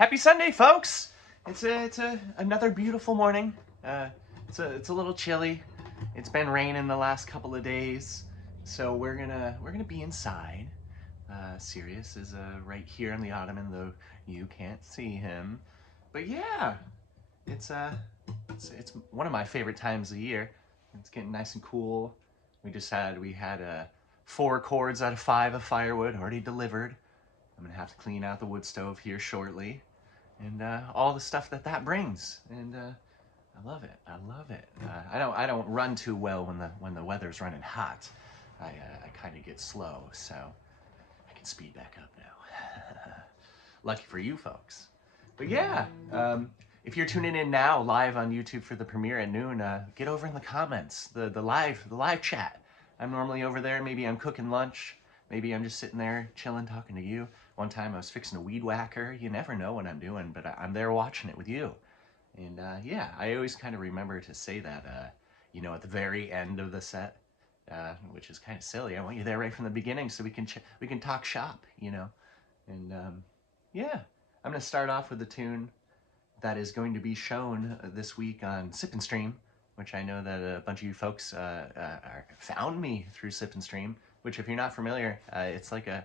Happy Sunday, folks! It's another beautiful morning. It's a little chilly. It's been raining the last couple of days, so we're gonna be inside. Sirius is right here on the ottoman, though you can't see him. But yeah, it's one of my favorite times of the year. It's getting nice and cool. We had 4 cords out of 5 of firewood already delivered. I'm gonna have to clean out the wood stove here shortly, and all the stuff that brings. And I love it. I love it. I don't run too well when the weather's running hot. I kind of get slow, so I can speed back up now. Lucky for you folks. But yeah, if you're tuning in now live on YouTube for the premiere at noon, get over in the comments, the live chat. I'm normally over there. Maybe I'm cooking lunch. Maybe I'm just sitting there chilling, talking to you. One time I was fixing a weed whacker. You never know what I'm doing, but I'm there watching it with you. And yeah, I always kind of remember to say that, you know, at the very end of the set, which is kind of silly. I want you there right from the beginning so we can talk shop, you know. And yeah, I'm gonna start off with a tune that is going to be shown this week on Sip and Stream, which I know that a bunch of you folks found me through Sip and Stream. Which, if you're not familiar, it's like an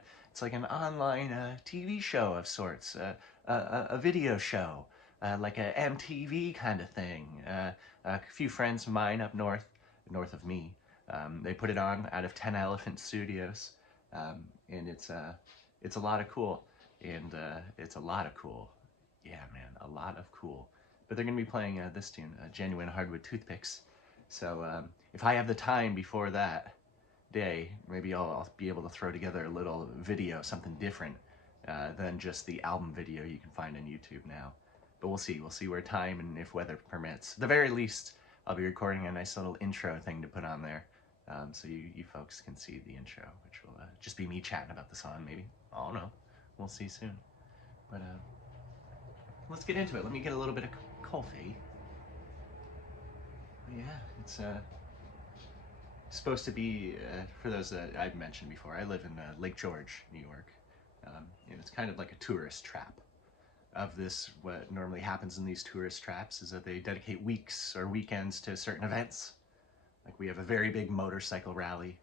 online TV show of sorts, a video show, like a MTV kind of thing. A few friends of mine up north of me, they put it on out of 10 Elephant Studios, and it's a lot of cool, and it's a lot of cool. Yeah, man, a lot of cool. But they're gonna be playing this tune, Genuine Hardwood Toothpicks. So if I have the time before that day, maybe I'll be able to throw together a little video, something different than just the album video you can find on YouTube now. But we'll see where time and if weather permits. At the very least, I'll be recording a nice little intro thing to put on there, so you folks can see the intro, which will just be me chatting about the song, maybe. I don't know. We'll see soon. But let's get into it. Let me get a little bit of coffee. Yeah, it's supposed to be, for those that I've mentioned before, I live in Lake George, New York, and it's kind of like a tourist trap. Of this, what normally happens in these tourist traps is that they dedicate weeks or weekends to certain events. Like we have a very big motorcycle rally.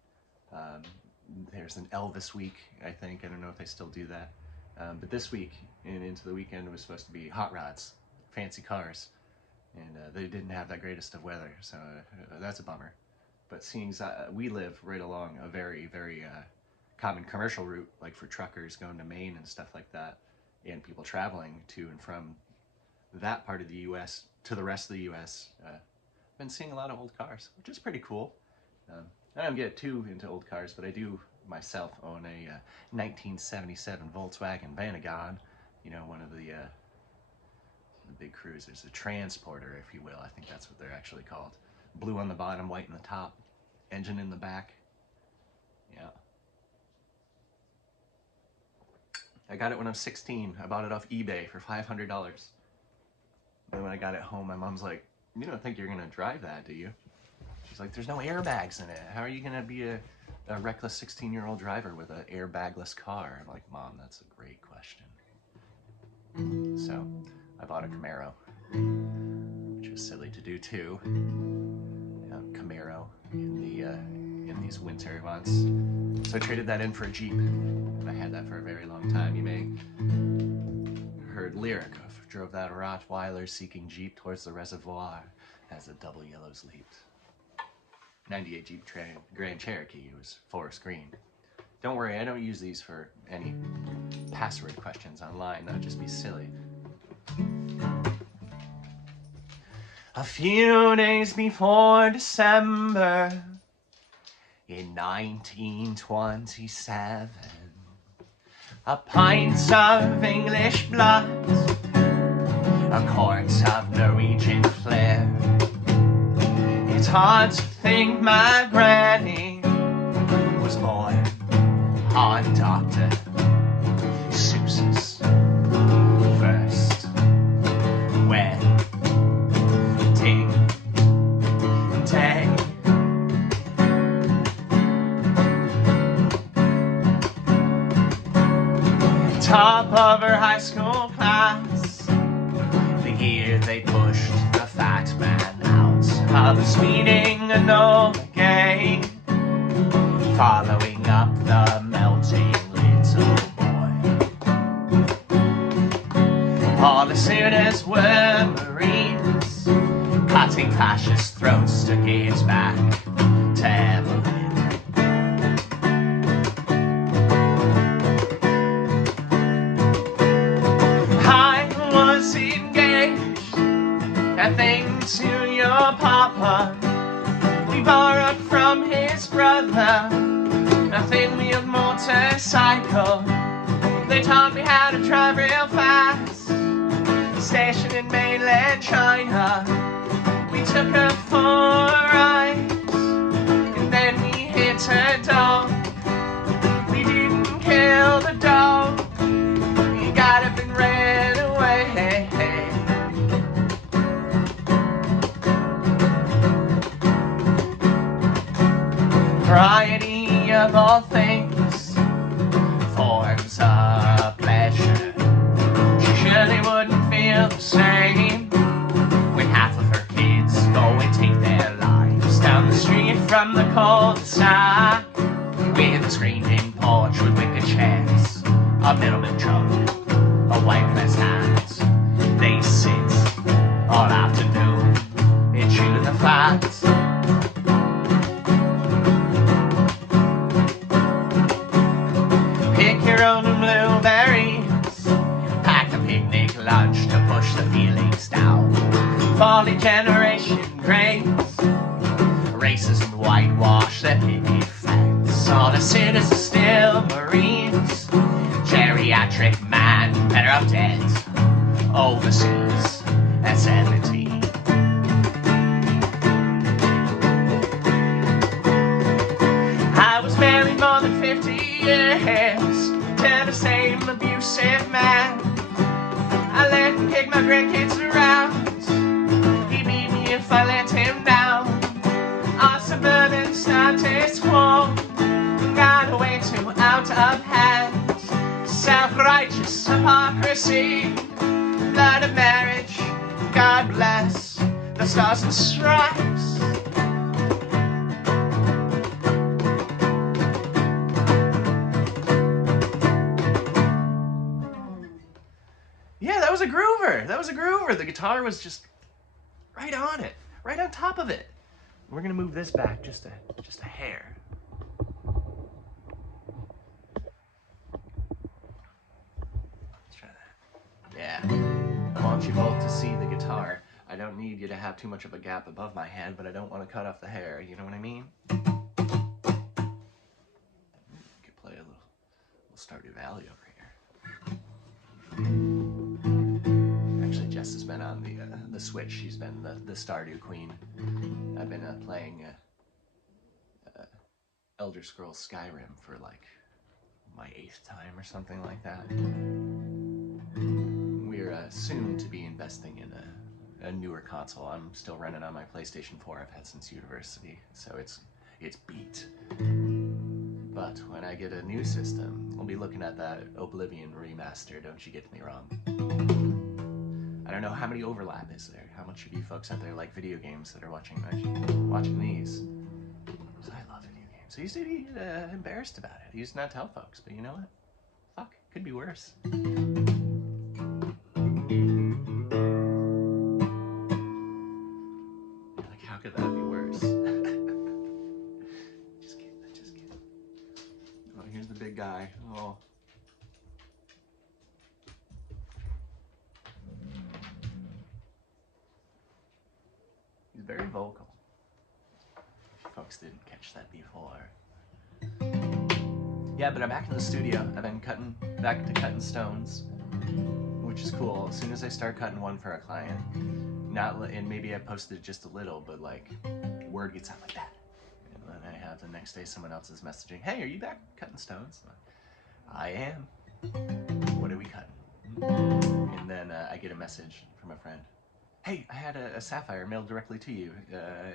There's an Elvis week, I think. I don't know if they still do that. But this week and into the weekend was supposed to be hot rods, fancy cars, and they didn't have that greatest of weather, so that's a bummer. But seeing we live right along a very, very common commercial route, like for truckers going to Maine and stuff like that, and people traveling to and from that part of the U.S. to the rest of the U.S., I've been seeing a lot of old cars, which is pretty cool. I don't get too into old cars, but I do myself own a 1977 Volkswagen Vanagon, you know, one of the big cruisers, a transporter, if you will. I think that's what they're actually called. Blue on the bottom, white in the top, engine in the back. Yeah. I got it when I was 16. I bought it off eBay for $500. Then when I got it home, my mom's like, "You don't think you're gonna drive that, do you?" She's like, "There's no airbags in it. How are you gonna be a reckless 16-year-old driver with an airbagless car?" I'm like, "Mom, that's a great question." So I bought a Camaro, which was silly to do too. Camaro in these winter months. So I traded that in for a Jeep. I had that for a very long time. You may have heard lyric of drove that Rottweiler seeking Jeep towards the reservoir as the double yellows leaped. 98 Jeep Grand Cherokee. It was forest green. Don't worry, I don't use these for any password questions online. That would just be silly. A few days before December in 1927, a pint of English blood, a quart of Norwegian flair. It's hard to think my granny was born on Dr. Seuss's first wedding day. Top of her high school class, Here they pushed the fat man out of his meeting and all again, following up the melting little boy. All as soon as were Marines, cutting fascist throats to get back to Evelyn. A thing to your papa we borrowed from his brother, a thin-wheeled motorcycle. They taught me how to drive real fast, stationed in mainland China. We took her for a ride, and then we hit a dog. We didn't kill the dog, we got up and ran away. Variety of all things forms a pleasure. She surely wouldn't feel the same when half of her kids go and take their lives down the street from the cul-de-sac, with a screened-in porch with wicker chairs, a middleman truck, a white-pressed hat. They sit all afternoon and chew the fat. Your own blueberries, pack a picnic lunch to push the feelings down. Folly generation grace, racism whitewash their pity facts. All the citizens still Marines, geriatric man better off dead overseas at 17. I was married more than 50 years to the same abusive man. I let him kick my grandkids around. He beat me if I let him down. Our suburban status quo got way too out of hand. Self-righteous hypocrisy, blood of marriage, God bless the stars and stripes. Yeah, that was a groover. That was a groover. The guitar was just right on it, right on top of it. We're gonna move this back just a hair. Let's try that. Yeah. I want you both to see the guitar. I don't need you to have too much of a gap above my head, but I don't want to cut off the hair. You know what I mean? You could play a little Stardew Valley over here. Jess has been on the Switch. She's been the Stardew Queen. I've been playing Elder Scrolls Skyrim for like my 8th time or something like that. We're soon to be investing in a newer console. I'm still running on my PlayStation 4 I've had since university, so it's beat. But when I get a new system, we'll be looking at that Oblivion remaster, don't you get me wrong. I don't know how many overlap is there. How much of you folks out there like video games that are watching these? Because I love video games. I used to be embarrassed about it. I used to not tell folks, but you know what? Fuck, could be worse. Like, how could that be worse? Just kidding. Oh, here's the big guy. Oh. He's very vocal. Folks didn't catch that before. Yeah, but I'm back in the studio. I've been back to cutting stones, which is cool. As soon as I start cutting one for a client, and maybe I posted just a little, but like, word gets out like that. And then I have the next day someone else is messaging, hey, are you back cutting stones? I am. What are we cutting? And then I get a message from a friend. Hey, I had a sapphire mailed directly to you.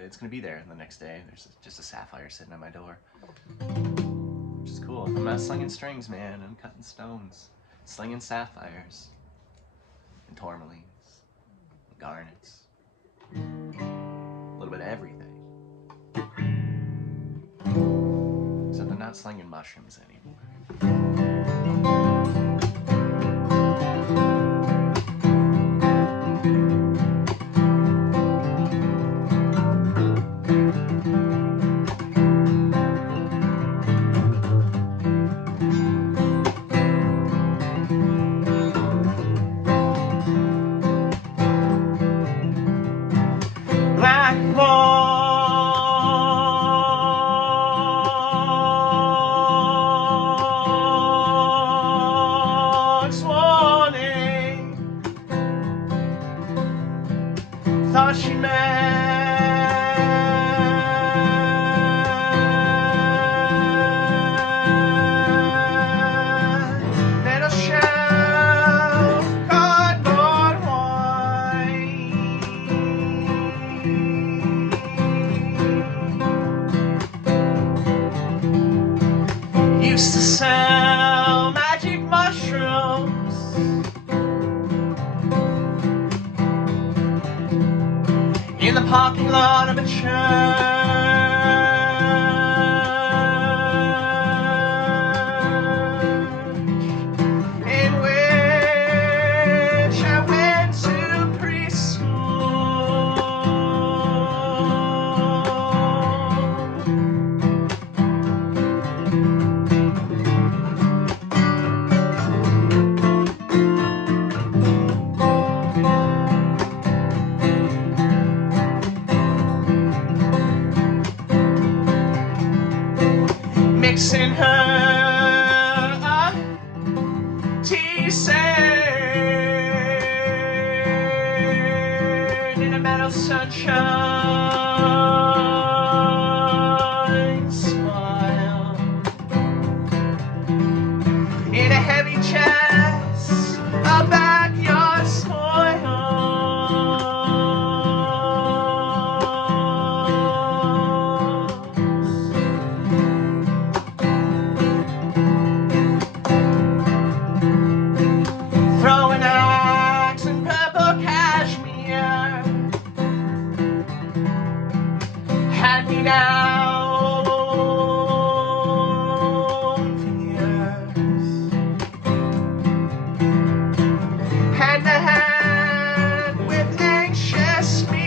It's gonna be there the next day. There's just a sapphire sitting on my door. Which is cool. I'm not slinging strings, man. I'm cutting stones. Slinging sapphires. And tourmalines. garnets, a little bit of everything. Except I'm not slinging mushrooms anymore. Black moths warning, thought she meant little shelf cardboard wine. Used to sell magic mushrooms in the parking lot of a church in which I went to preschool. Mixing her tea sand in a metal sunshine smile, in a heavy chest, a backyard soil. Throwing axe and purple cashmere, hand me down fears, hand to hand with anxious me.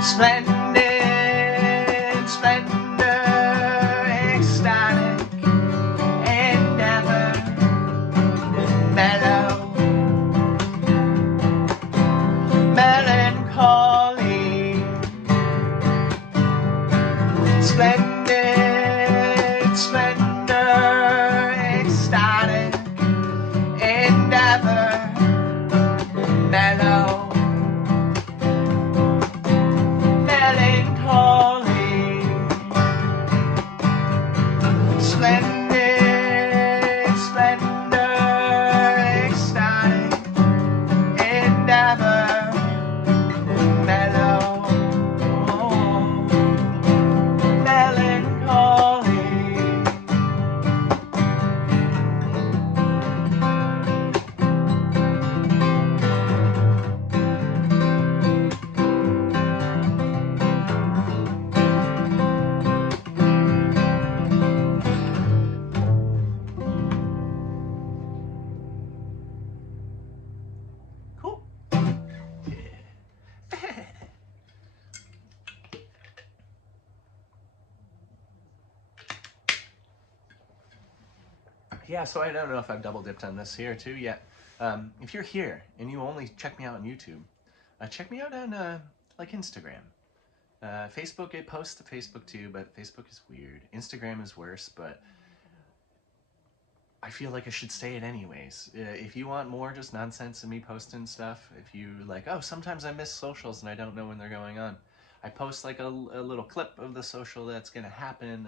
Splendid splendor, ecstatic endeavor, mellow melancholy. Splendid splendor, ecstatic endeavor, mellow melancholy. Splendid splendor, ecstatic endeavor, mellow melancholy. Cool. Yeah, so I don't know if I've double dipped on this here too yet. If you're here and you only check me out on YouTube, check me out on like Instagram. Facebook, I post to Facebook too, but Facebook is weird. Instagram is worse, but I feel like I should say it anyways. If you want more just nonsense and me posting stuff, if you like, oh, sometimes I miss socials and I don't know when they're going on, I post like a little clip of the social that's going to happen,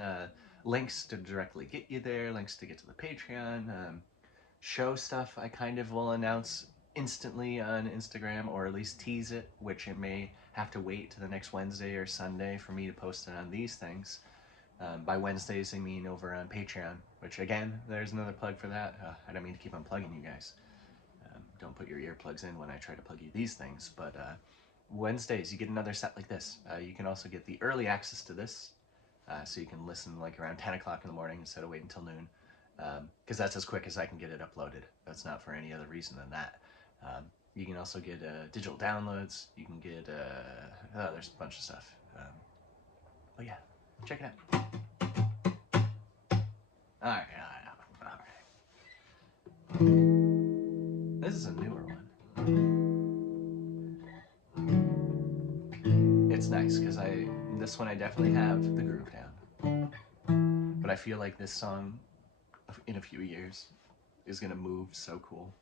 links to directly get you there, links to get to the Patreon, show stuff I kind of will announce instantly on Instagram, or at least tease it, which it may have to wait to the next Wednesday or Sunday for me to post it on these things. By Wednesdays, I mean over on Patreon, which again, there's another plug for that. I don't mean to keep on plugging you guys. Don't put your earplugs in when I try to plug you these things, but Wednesdays, you get another set like this. You can also get the early access to this, so you can listen like around 10 o'clock in the morning instead of waiting until noon, because that's as quick as I can get it uploaded. That's not for any other reason than that. You can also get digital downloads. You can get, there's a bunch of stuff. Oh yeah, check it out. All right. This is a newer one. It's nice because this one I definitely have the groove down. But I feel like this song in a few years is gonna move so cool.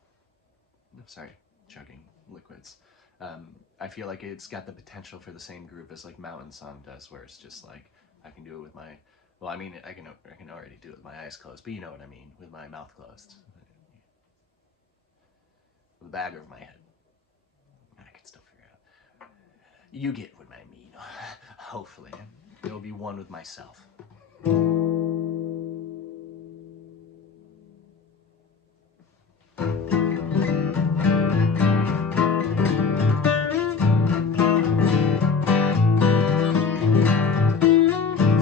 Sorry, chugging liquids. I feel like it's got the potential for the same groove as like Mountain Song does, where it's just like I can do it with my, well, I mean, I can already do it with my eyes closed, but you know what I mean, with my mouth closed, with the bag over my head. I can still figure it out. You get what I mean. Hopefully, it'll be one with myself.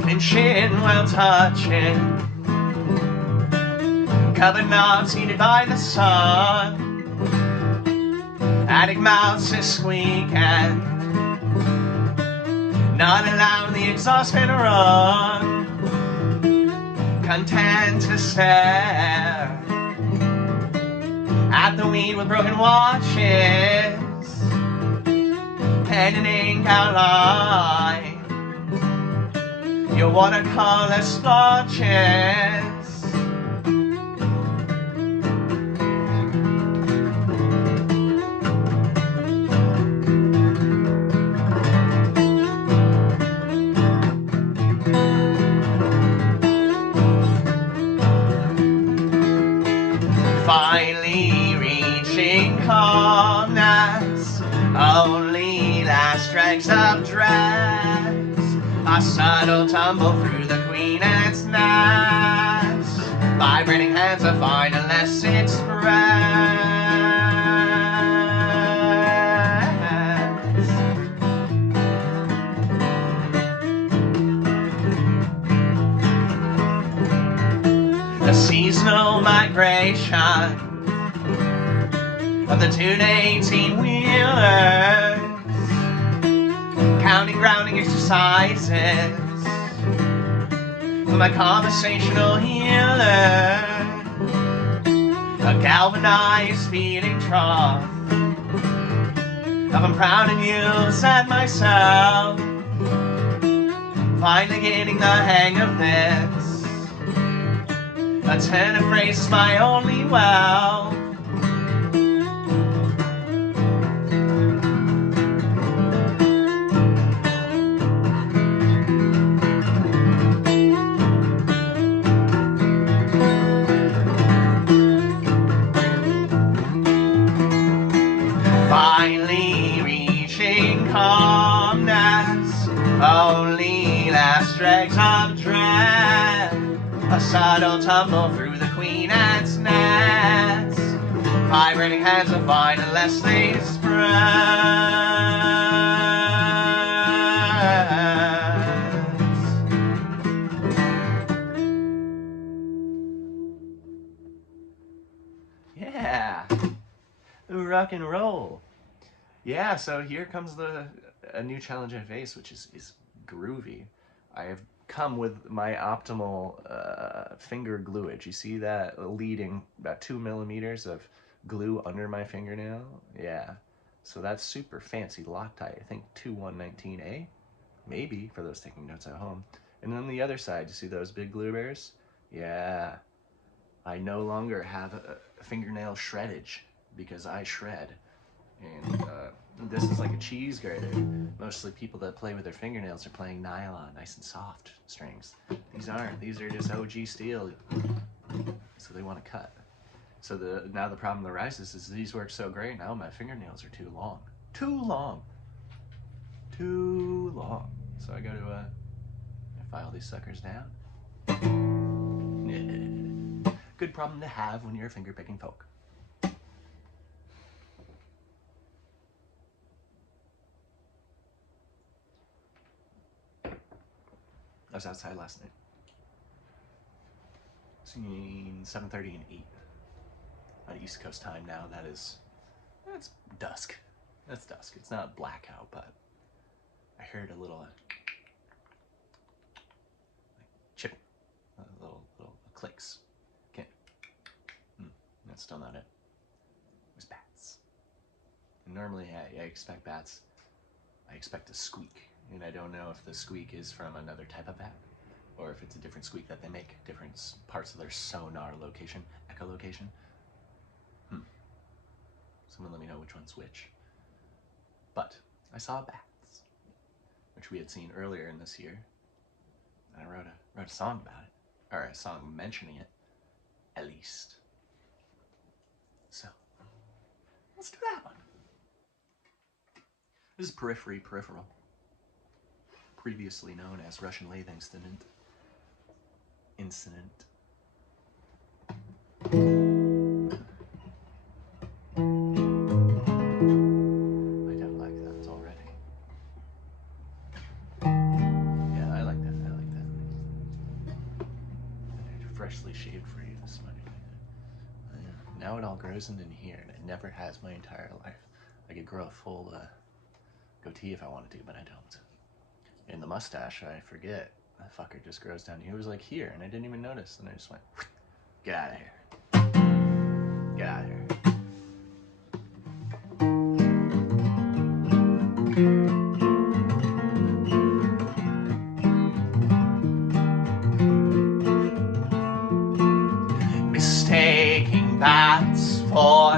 Flinching while touching, covered knobs heated by the sun. Attic mouse is squeaking, not allowing the exhaust fan to run. Content to stare at the weed with broken watches, pen and ink outline your watercolor splotches. Finally reaching calmness, only last dregs of dress. A subtle tumble through the queen ant's nest. Vibrating hands are fine unless expressed. The seasonal migration of the 2 to 18 wheelers, counting grounding exercises for my conversational healer. A galvanized feeding trough of I'm proud and used at myself. Finally getting the hang of this. A turn of phrase is my only well. Finally reaching calmness, only last dregs of dread. A subtle tumble through the queen ant's nest. Vibrating hands are fine unless they express. Yeah, rock and roll. Yeah, so here comes a new challenge I face, which is groovy. I have come with my optimal finger gluage. You see that leading about 2 millimeters of glue under my fingernail? Yeah. So that's super fancy Loctite. I think 2119A, maybe, for those taking notes at home. And then the other side, you see those big glue bears? Yeah. I no longer have a fingernail shreddage because I shred. And this is like a cheese grater. Mostly people that play with their fingernails are playing nylon, nice and soft strings. These aren't. These are just OG steel. So they want to cut. So now the problem that arises is these work so great, now my fingernails are too long. Too long. Too long. So I go to file these suckers down. Good problem to have when you're a finger picking folk. I was outside last night. Between 7:30 and 8 on East Coast time now. That's dusk. That's dusk. It's not blackout, but I heard a little chip, little clicks. Okay, that's still not it. It was bats. And normally I expect bats. I expect a squeak, and I don't know if the squeak is from another type of bat, or if it's a different squeak that they make, different parts of their sonar location, echolocation. Someone let me know which one's which. But I saw bats, which we had seen earlier in this year, and I wrote a song about it, or a song mentioning it, at least. So, let's do that one. This is peripheral, previously known as Russian lathe incident. Freshly shaved for you this morning. Now it all grows in here, and it never has my entire life. I could grow a full goatee if I wanted to, but I don't. And the mustache, I forget. That fucker just grows down here. It was like here, and I didn't even notice. And I just went, get out of here. Get out of here. Mistaking bats for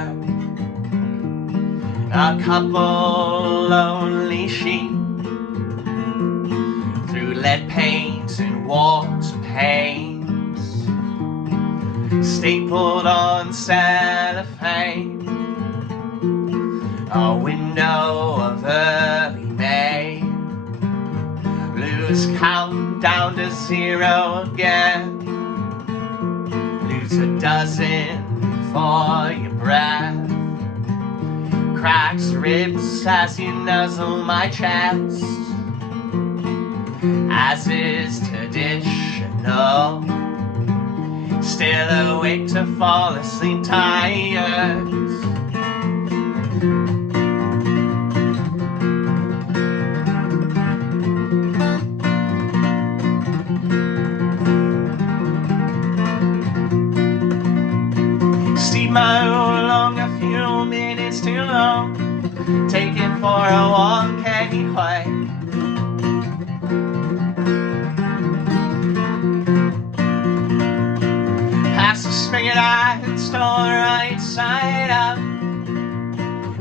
a couple lonely sheep, through lead paint and water paints, stapled on cellophane, a window of early May, lose count down to 0 again. A dozen for your breath, cracks ribs as you nuzzle my chest, as is traditional, still awake to fall asleep tired. Along a few minutes too long, take it for a walk anyway. Pass the spigot iron store right side up,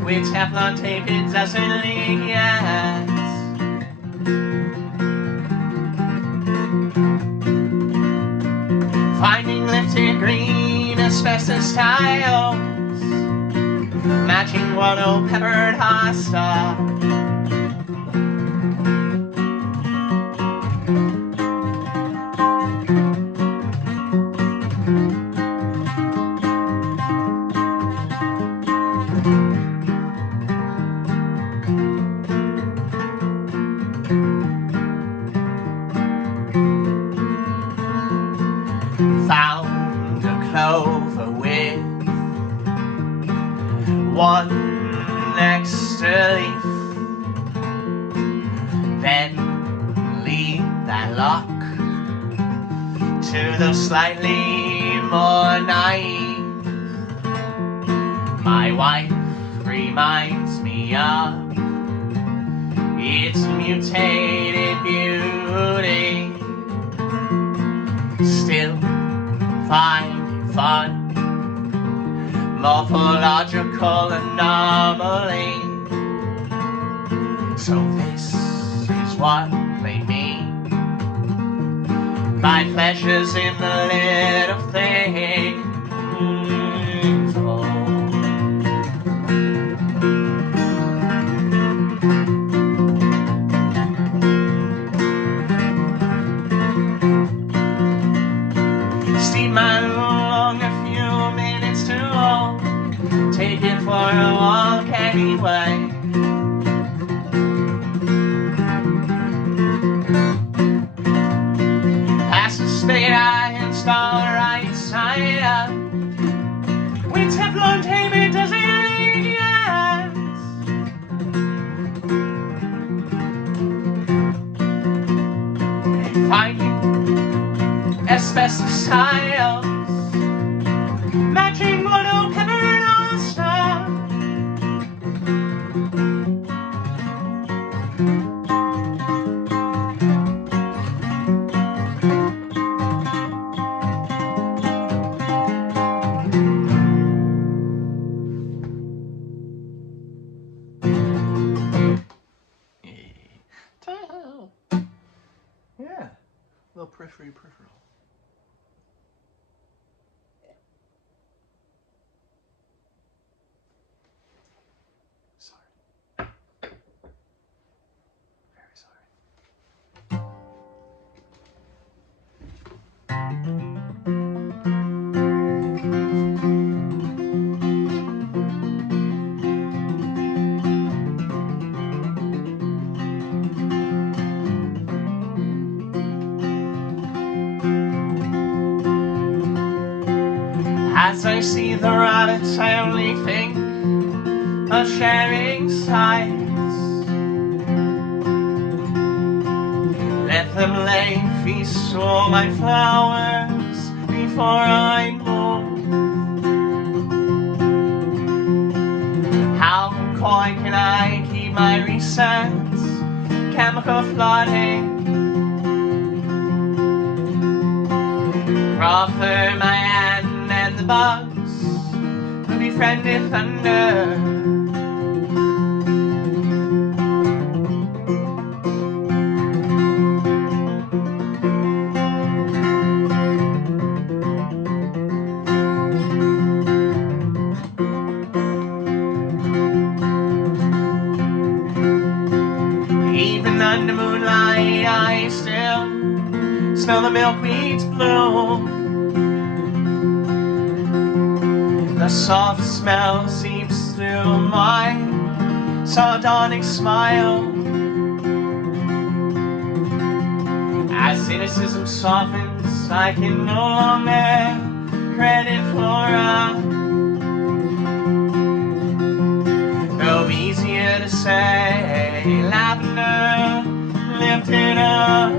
with Teflon tape it doesn't leak yet. Finding lifted green asbestos tiles, matching one old peppered hosta. Found a clover with one extra leaf, then leave that lock to the slightly more naive. My wife reminds me of its mutated beauty, still finding fun, morphological anomaly. So this is what they mean by pleasures in the little things. anyway. Pass the spade I install right side up. With Teflon tape it doesn't leak, yes. Finding asbestos tiles, matching Bordeaux pepper and all stuff. Yeah, little peripheral. Sorry. Very sorry. As I see the rabbits, I only think of sharing sights. Let them lay feast on my flowers before I move. How coy can I keep my resets? Chemical flooding. Proffer my hand and the bugs who befriended thunder. Even under moonlight I still smell the milkweed's bloom. The soft smell seeps through my sardonic smile. As cynicism softens, I can no longer credit Flora. Though easier to say, lavender lifted up.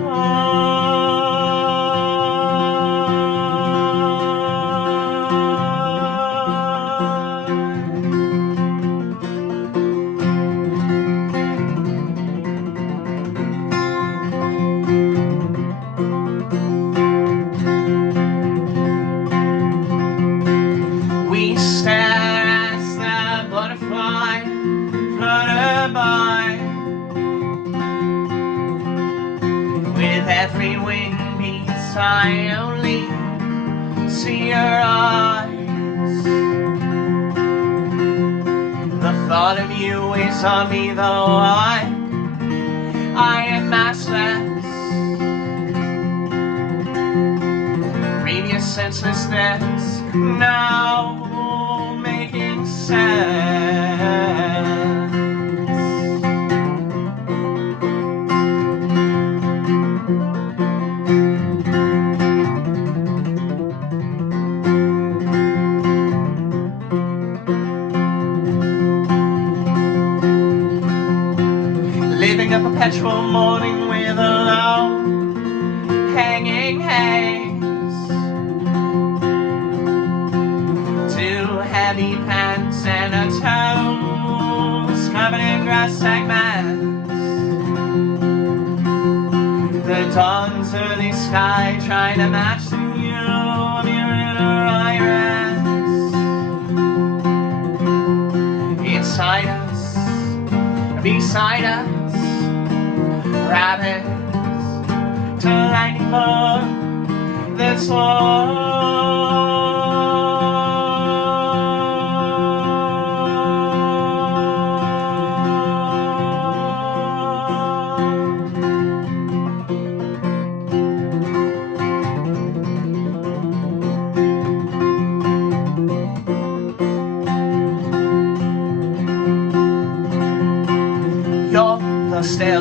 We stare as the butterfly flutter by. With every wing beat I only see your eyes. The thought of you weighs on me, though I am maskless. Previous senselessness now making sense. Living a perpetual morning with a low hanging haze. Two heavy pants and a toes covered in grass segments. The dawn's early sky trying to match the hue of your inner iris. Inside us, beside us, rabbits to lightning for this war.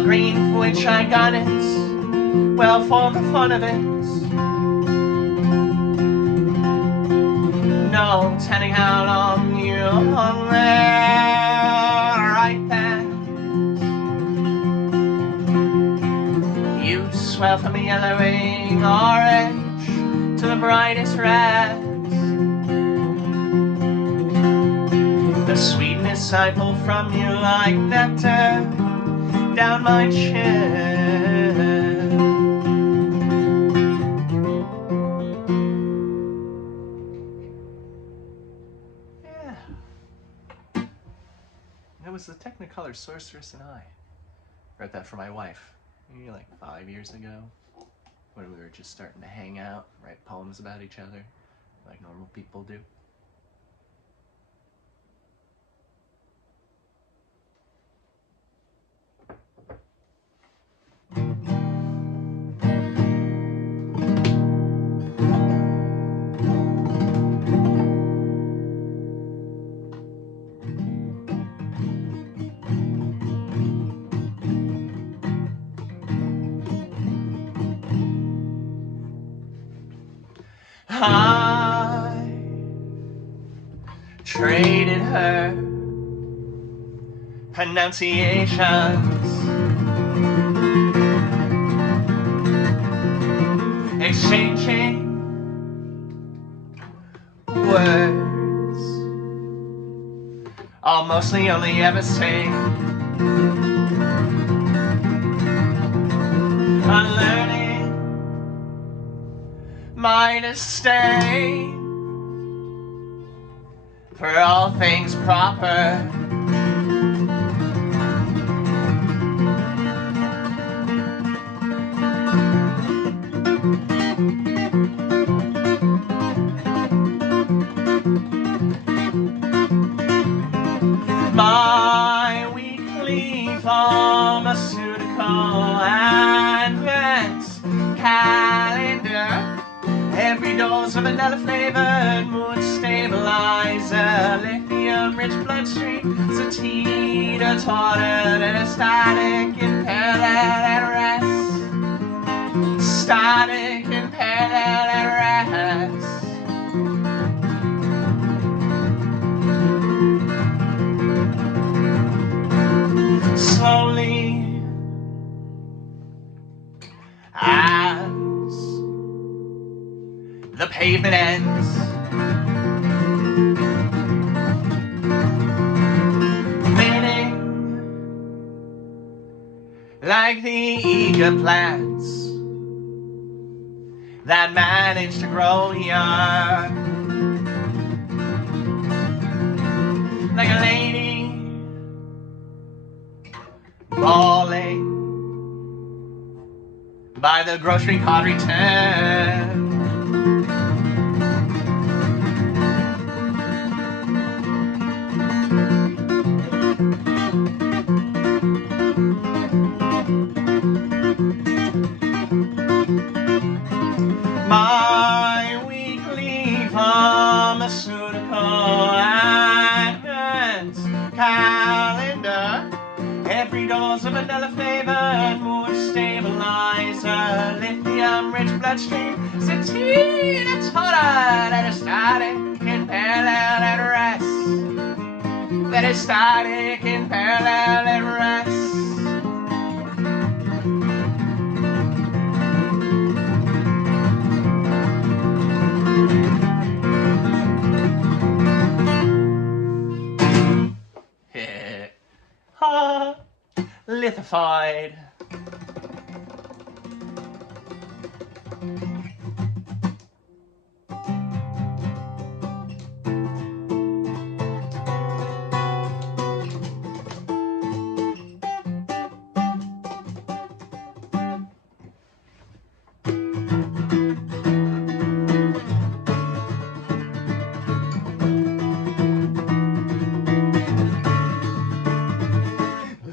green for which I got it, well, for the fun of it. No telling how long you hung there, right there. You swell from the yellowing orange to the brightest red. The sweetness I pull from you like nectar down my chin. Yeah. That was the Technicolor Sorceress and I. Wrote that for my wife, maybe like 5 years ago, when we were just starting to hang out, write poems about each other, like normal people do. I traded her pronunciations, exchanging words I'll mostly only ever say, unlearning my disdain for all things proper. My weekly pharmaceutical advent calendar, every dose of vanilla flavored mood stabilizer, lithium-rich bloodstream, sativa taught and a static in parallel at rest, static in parallel at rest. Slowly, as the pavement ends, fading like the eager plants that manage to grow young, like a lady bawling by the grocery cart return. My weekly pharmaceutical advent calendar, every dose of vanilla flavored mood stabilizer, lithium-rich bloodstream, sativa taught that is static in parallel at rest, that is static in parallel at rest. Ha! Lithified.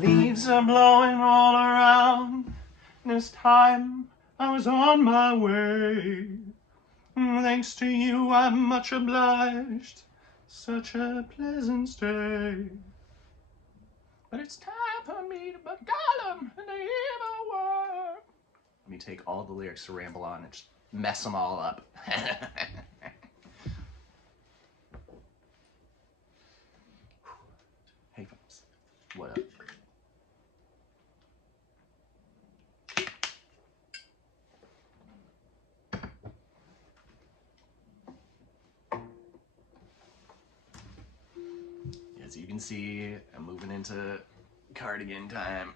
Leaves are blowing all around. This time I was on my way. Thanks to you I'm much obliged. Such a pleasant stay. But it's time for me to beguile them in the evil world. Let me take all the lyrics to ramble on and just mess them all up. Hey folks, what up? As you can see, I'm moving into cardigan time.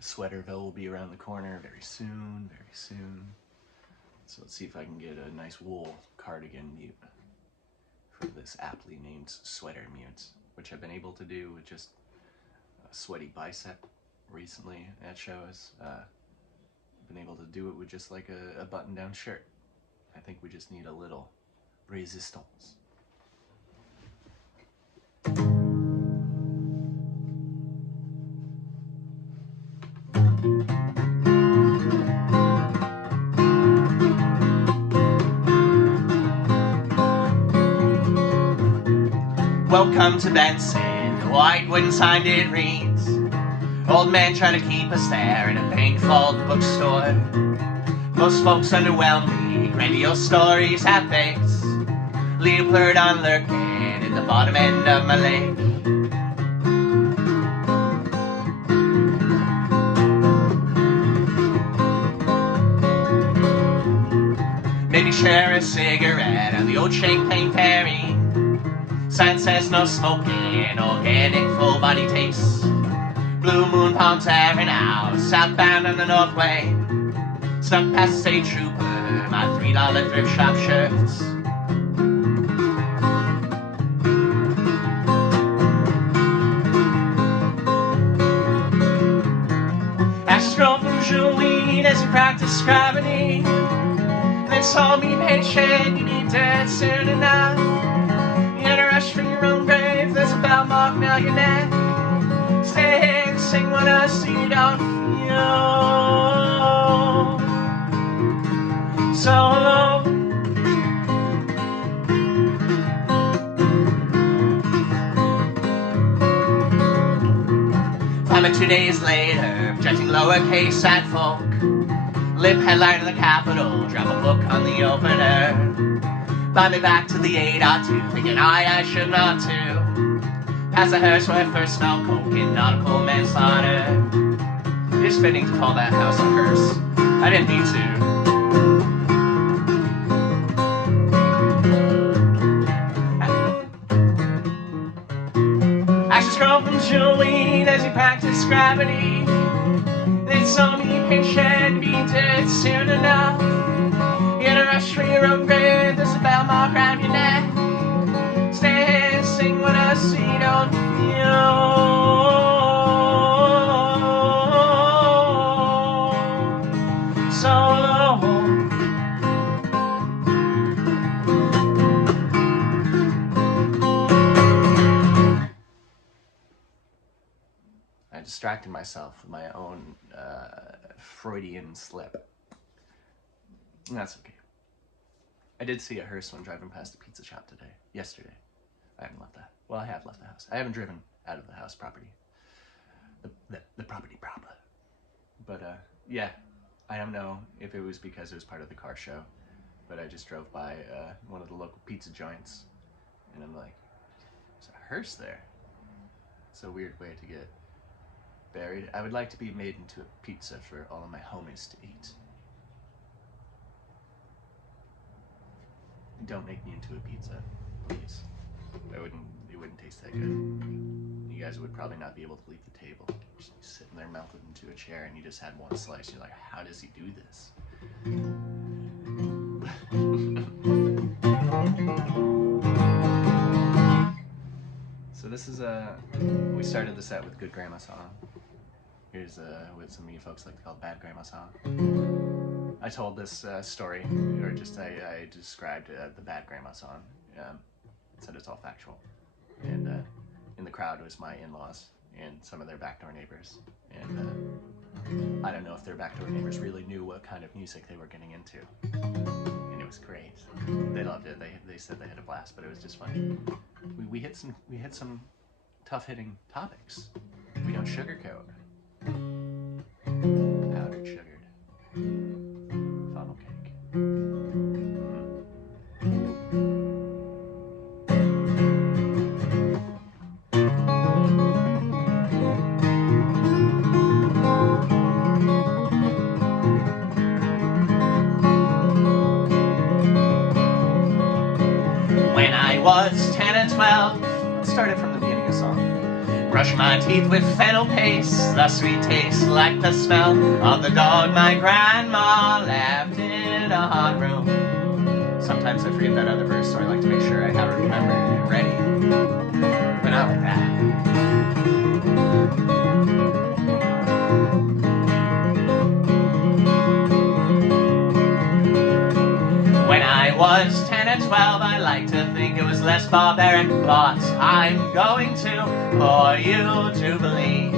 Sweaterville will be around the corner very soon, very soon. So let's see if I can get a nice wool cardigan mute for this aptly named sweater mute, which I've been able to do with just a sweaty bicep recently at shows. Been able to do it with just like a button-down shirt. I think we just need a little resistance. Welcome to Benson, the white wooden sign it reads. Old man trying to keep us there in a bank-vault bookstore. Most folks underwhelm me, grandiose stories have fakes. Leopard on lurking at the bottom end of my lake. Maybe share a cigarette on the old Champagne Ferry. Sign says no smoking, organic full body taste. Blue moon palms airing out, southbound on the Northway. Snuck past the state trooper, my $3 thrift shop shirts. Ashes grow from Jolene as you practice gravity. Then saw me patient, you need dead soon enough. Rush for your own grave, there's a bell mark now your neck. Stay here and sing with us so you don't feel so alone. Climbing 2 days later, projecting lowercase at folk. Lip headline of the Capitol, drop a book on the opener. Fly me back to the 802, thinking I should not too. Past the hearse where I first smelled coke in nautical manslaughter. It's fitting to call that house a hearse. I didn't mean to. Ashes grow from Jolene as you practice gravity. They saw me patient, be dead soon enough. Get a rush for your own grave, there's a bell mark around your neck. Stay here and sing with us so you don't feel so alone. I distracted myself with my own Freudian slip. That's okay. I did see a hearse when driving past the pizza shop yesterday. I haven't left that. Well, I have left the house. I haven't driven out of the house property. The property proper. But, yeah. I don't know if it was because it was part of the car show, but I just drove by one of the local pizza joints, and I'm like, there's a hearse there. It's a weird way to get buried. I would like to be made into a pizza for all of my homies to eat. Don't make me into a pizza, please. It wouldn't taste that good. You guys would probably not be able to leave the table. Just sitting there melted into a chair and you just had one slice. You're like, how does he do this? So this is we started the set with Good Grandma Song. Here's what some of you folks like to call Bad Grandma Song. I told this story, or just I described the Bad Grandma Song. Said it's all factual. And in the crowd was my in-laws and some of their backdoor neighbors. And I don't know if their backdoor neighbors really knew what kind of music they were getting into. And it was great. They loved it. They said they had a blast, but it was just funny. We hit some tough-hitting topics. We don't sugarcoat. Powdered sugared funnel cake. When I was 10 and 12, let's start it from the beginning of the song. Brush my teeth with fennel paste, the sweet taste like the smell of the dog my grandma left in a hot room. Sometimes I forget that other verse, so I like to make sure I have it remembered and ready. But not like that. When I was 10 and 12, I like to think it was less barbaric, but I'm going to for you to believe.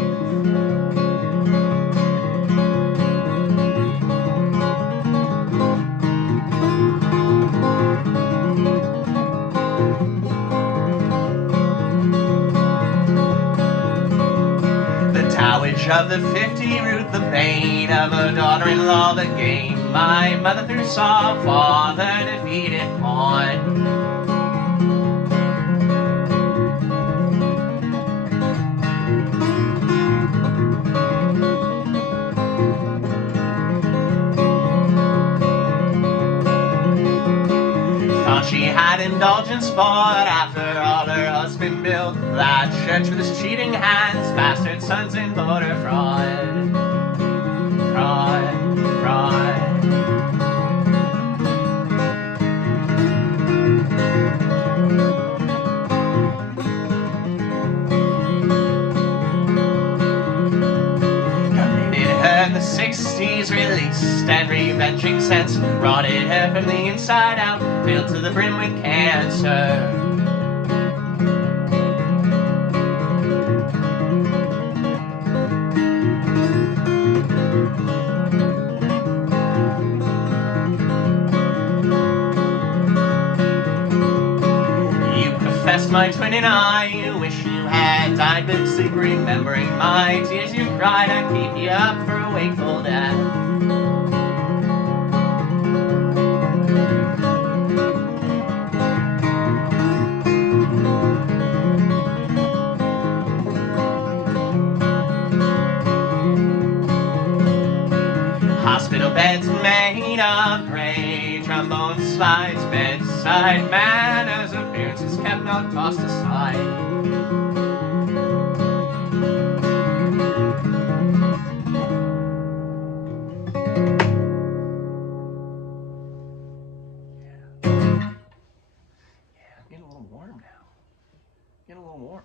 The dowage of the 50 root, the bane of a daughter-in-law, the game my mother through saw father defeated on. Thought she had indulgence, but after all her husband built that church with his cheating hands, bastard sons and voter fraud. Fraud, fraud. In the 60s, released and revenging sense, rotted her from the inside out, filled to the brim with cancer. You professed my twin and I, you wish you had died, but sleep remembering my tears you cried. I keep you up for a wakeful death. Hospital beds made of gray, trombone slides, bedside manners, appearances kept, not tossed aside. Getting a little warm now. Getting a little warm.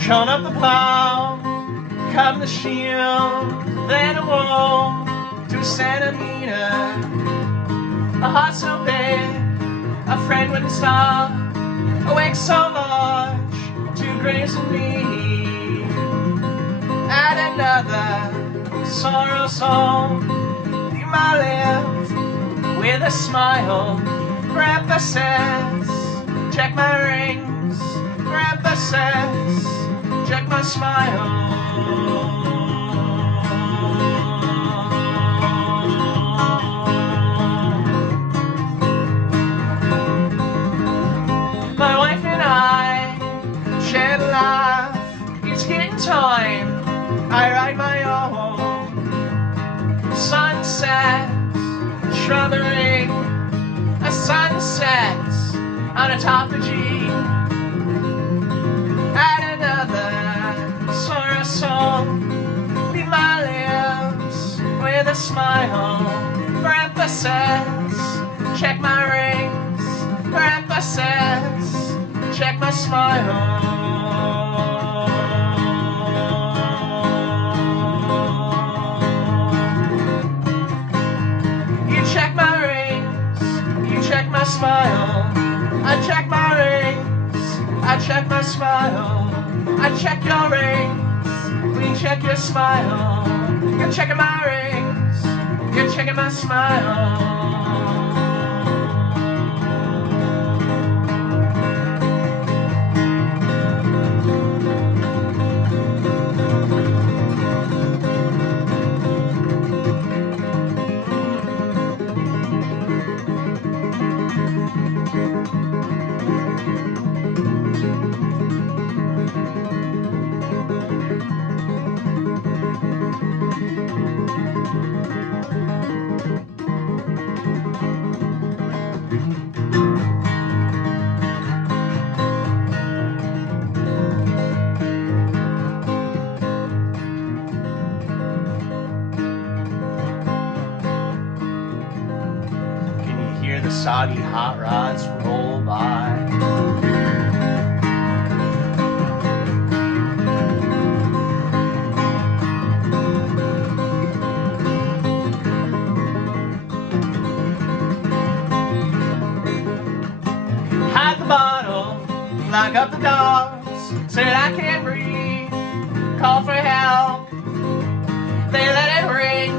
Shone up the plow, come the shield, then a wall, 2 centimeters, a heart so big, a friend wouldn't stop, awake so large, 2 graves in me, add another sorrow song, leave my lips with a smile, for emphasis, check my rings, for emphasis, check my smile. shrubbery, a sunset on a topology, and another sorceress song. Leave my lips with a smile for emphasis. Check my rings for emphasis. Check my smile. You check my rings. You check my smile. I check my rings. I check my smile. I check your rings. We check your smile. You're checking my rings. You're checking my smile. The soggy hot rods roll by. Hide the bottle, lock up the doors, said I can't breathe, call for help. They let it ring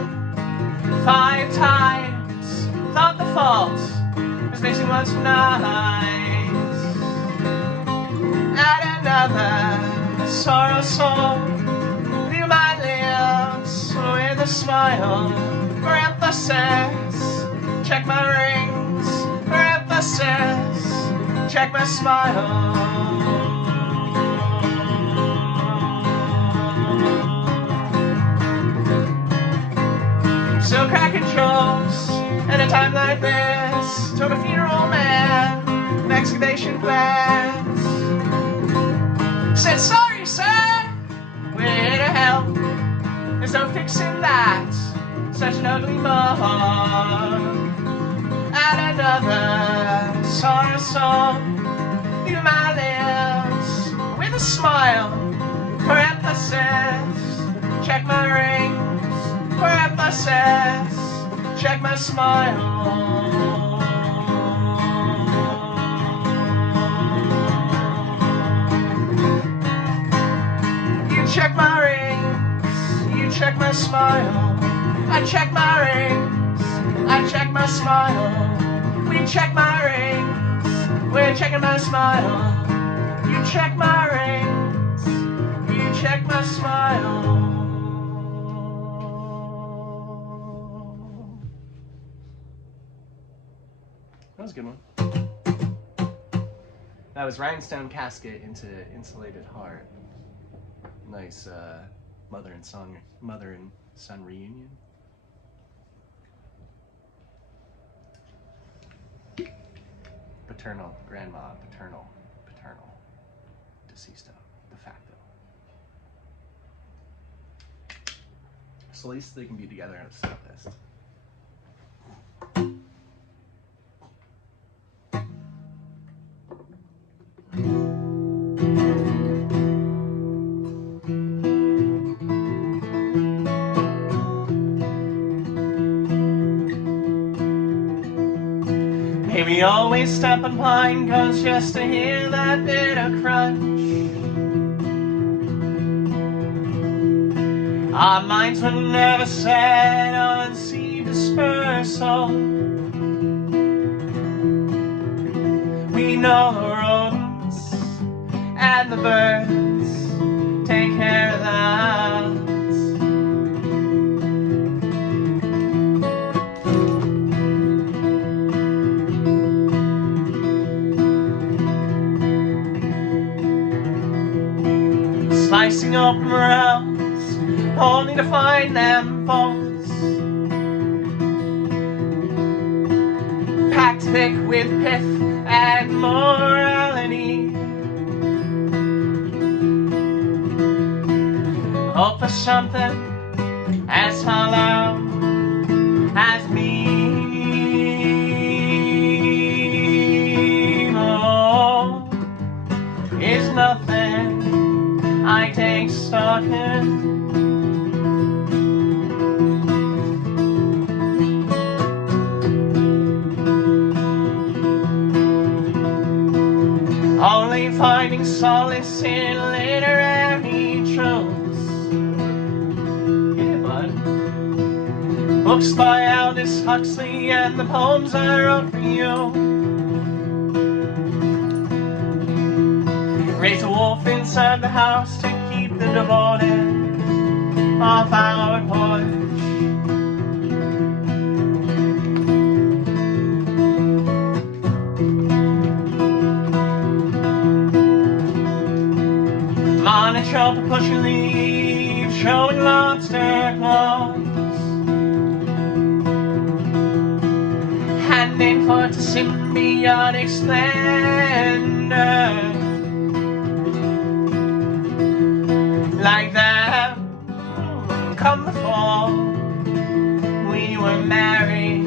5 times, thought the fault facing what's nice. Add another sorrow song. Leave my lips with a smile for emphasis. Check my rings for emphasis. Check my smile. So cracking jokes at a time like this. Took a funeral man, an excavation plans. Said, sorry sir, we're here to help. There's no fixing that, such an ugly mug. Add another sorrow song. Leave my lips with a smile for emphasis. Check my rings for emphasis. Check my smile. You check my rings. You check my smile. I check my rings. I check my smile. We check my rings. We're checking my smile. You check my rings. You check my smile. That was a good one. That was rhinstone casket into insulated heart. Nice mother and son reunion. Paternal, grandma, paternal, deceased, de facto. So at least they can be together in a southwest. We always step on pine cones just to hear that bitter crunch. Our minds were never set on sea dispersal. We know the rodents and the birds take care of that. Slicing open rails, only to find them faults. thick with pith and morality. Hope for something as hollow as me. Oh, is nothing I take stock in. Only finding solace in literary truths. Yeah, bud. Books by Aldous Huxley and the poems I wrote for you. Raise a wolf inside the house to keep the devoted off our porch. Monotrope pushing leaves, showing lobster claws. Handing forth a symbiotic splendor. Like that, come the fall, we were married.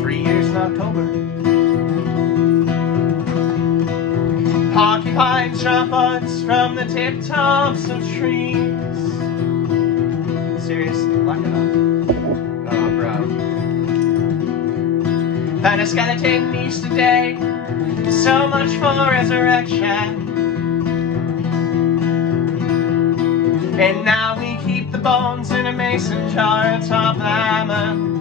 3 years in October. Porcupines drop buds from the tip tops of trees. Seriously, lock it up. Oh, bro. Found a skeleton each today. So much for resurrection. And now we keep the bones in a mason jar atop laments.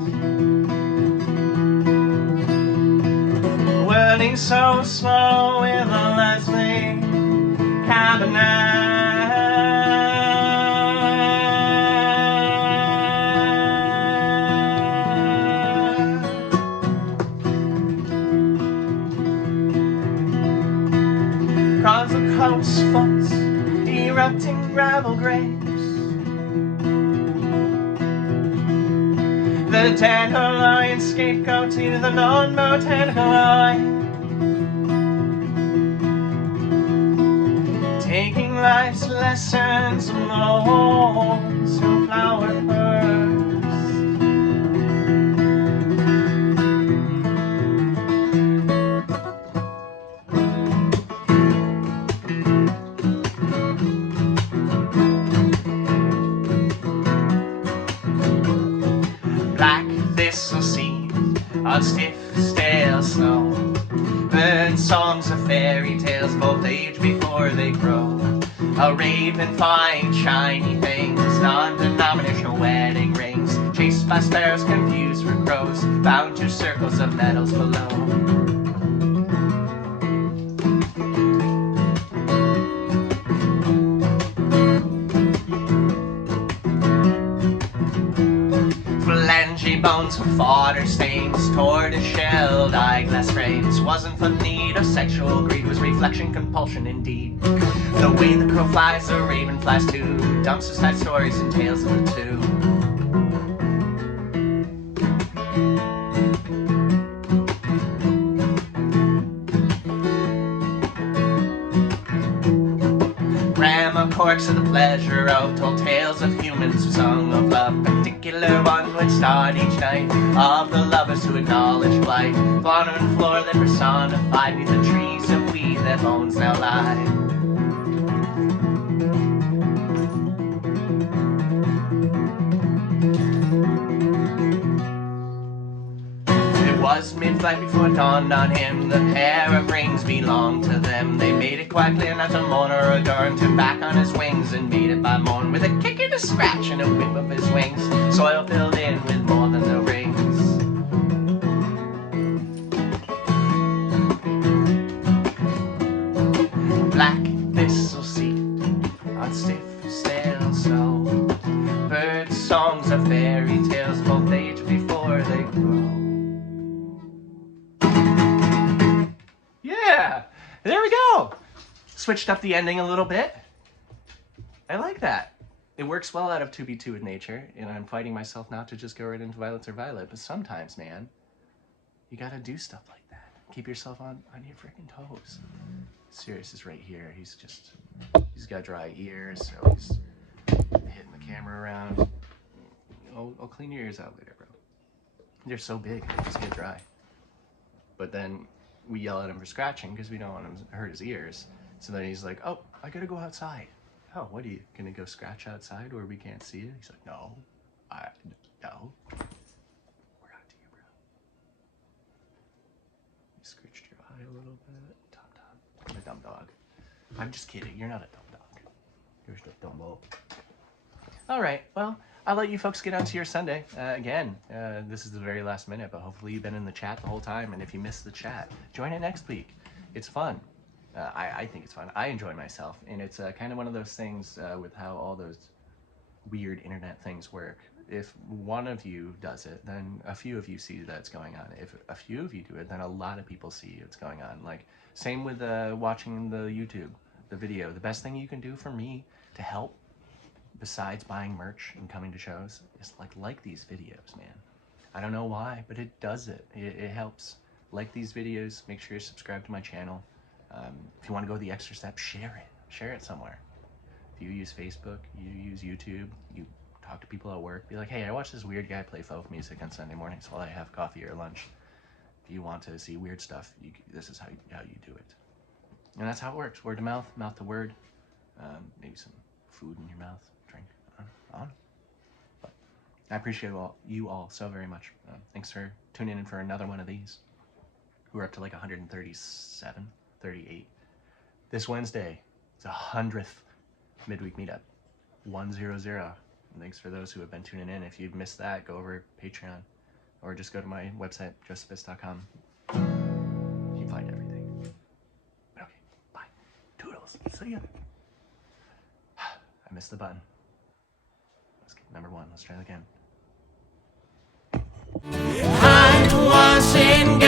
Whirling so slow with a Leslie cabinet. Crowds of coats, foot, erupting gravel graves. The dandelion scapegoat to the non-botanical eye. Taking life's lessons from those who flower first. Black thistle seed on stiff, stale snow. Bird songs of fairy tales both age before they grow. A raven flying shiny things, non-denominational wedding rings. Chased by sparrows confused for crows, bound to circles of metals below. Phalange bones with fodder stains, tortoise-shelled eyeglass frames. Wasn't for need of sexual greed, was reflection compulsion indeed. The way the crow flies, the raven flies too. Dumpsters had stories and tales of the two. Grandma corks of the pleasure of told tales of humans who sung of love. Particular one would start each night of the lovers who acknowledged flight. Fauna and flora that personified neath the trees of weed their bones now lie. It was mid-flight before it dawned on him the pair of rings belonged to them. They made it quite clear not to mourn or adorn. Turned back on his wings and made it by morn. With a kick and a scratch and a whip of his wings, soil filled in with more than the rings. Black thistle seed on stiff, stale snow. Bird songs of fairy tales both age before they grow. Yeah, there we go. Switched up the ending a little bit. I like that. it works well out of 2v2 with nature, and I'm fighting myself not to just go right into violets or violet, but sometimes, man, you gotta do stuff like that. Keep yourself on your freaking toes. Sirius is right here. He's got dry ears, so he's hitting the camera around. I'll clean your ears out later, bro. They're so big, they just get dry. But then we yell at him for scratching because we don't want him to hurt his ears. So then he's like, oh, I gotta go outside. Oh, what are you gonna go scratch outside where we can't see it? He's like, no. No. We're on to you, bro. You scratched your eye a little bit. Tom. A dumb dog. I'm just kidding. You're not a dumb dog. You're just a dumbo. All right. Well, I'll let you folks get on to your Sunday. Again, this is the very last minute, but hopefully you've been in the chat the whole time. And if you missed the chat, join it next week. It's fun. I think it's fun. I enjoy myself. And it's kind of one of those things with how all those weird internet things work. If one of you does it, then a few of you see that's going on. If a few of you do it, then a lot of people see what's going on. Like, same with watching the YouTube, the video. The best thing you can do for me to help, besides buying merch and coming to shows, is like these videos, man. I don't know why, but it does it. It helps. Like these videos, make sure you're subscribed to my channel. If you want to go the extra step, share it. Share it somewhere. If you use Facebook, you use YouTube, you talk to people at work, be like, hey, I watch this weird guy play folk music on Sunday mornings while I have coffee or lunch. If you want to see weird stuff, this is how you do it. And that's how it works. Word to mouth, mouth to word. Maybe some food in your mouth, drink. On. But I appreciate you all so very much. Thanks for tuning in for another one of these. We're up to like 137, 38. This Wednesday, it's 100th midweek meetup. 100. And thanks for those who have been tuning in. If you've missed that, go over Patreon or just go to my website, josephus.com. You can find everything. Okay, bye. Toodles. See ya. I missed the button. Let's get number 1. Let's try it again. I was in